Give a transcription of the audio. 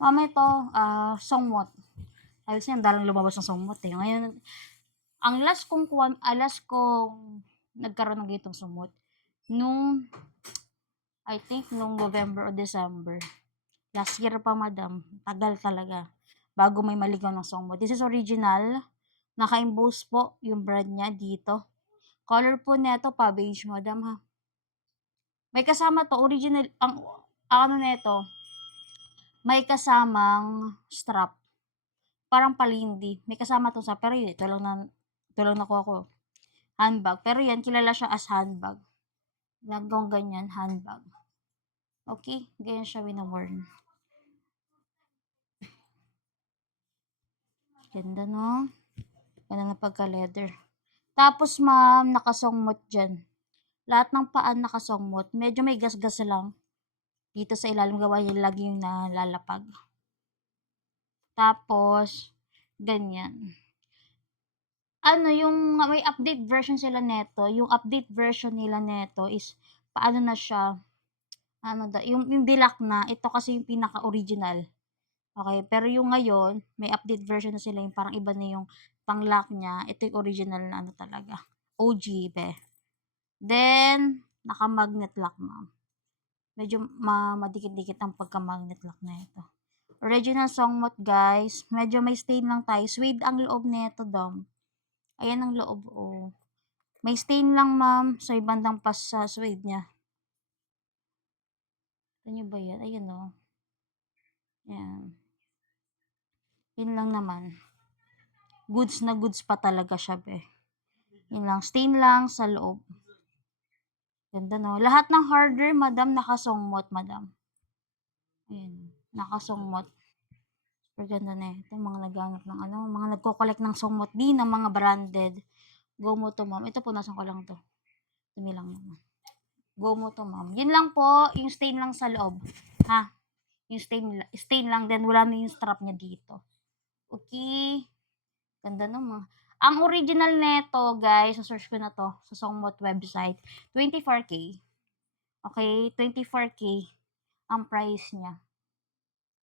Ito, Songmot. Ayos yan, dalang lumabas ng Songmot eh. Ngayon, ang last kong nagkaroon ng ganitong Songmot, nung, I think, nung November o December. Last year pa, madam. Tagal talaga. Bago may maligaw ng Songmot. This is original. Naka-emboss po yung brand niya dito. Color po neto pa, beige, madam ha. May kasama to, original, ang ano neto, may kasamang strap. Parang palindi. May kasama to sa, pero yun, ito lang nakuha ko. Handbag. Pero yan, kilala siya as handbag. Nagawang ganyan, handbag. Okay, ganyan siya winaworn. Ganda, no? Ganda na pagka-leather. Tapos, ma'am, nakasongmot dyan. Lahat ng paan nakasongmot. Medyo may gas-gas lang. Dito sa ilalim gawa yung lagi yung nalalapag. Tapos, ganyan. Yung may update version sila neto. Yung update version nila neto is, paano na siya, yung dilak na, ito kasi yung pinaka-original. Okay, pero yung ngayon, may update version na sila, yung parang iba na yung pang-lock niya. Ito yung original na talaga. OG, be. Then, naka-magnet lock, ma'am. Medyo madikit-dikit ang pagka-magnet lock na ito. Original Songmot, guys. Medyo may stain lang tayo. Suede ang loob nito, dam. Ayan ang loob, oh. May stain lang, ma'am, sa ibandang pas sa suede niya. Ito nyo ba yan? Ayan, oh. Ayan. Yun lang naman. Goods na goods pa talaga siya, be. Yun lang. Stain lang sa loob. Ganda, no? Lahat ng hardware, madam, nakasongmot, madam. Ayan. Nakasongmot. Super ganda na ito. Mga naghanap ng mga nagko-collect ng songmot din, ng mga branded. Go mo to, ma'am. Ito po, nasan ko lang to. Dumi lang naman. Go mo to, ma'am. Yun lang po, yung stain lang sa loob. Ha? Yung stain lang, then wala na yung strap niya dito. Okay. Ganda naman. Ang original neto, guys, sa-search ko na to sa Songmot website, 24K. Okay, 24K ang price niya.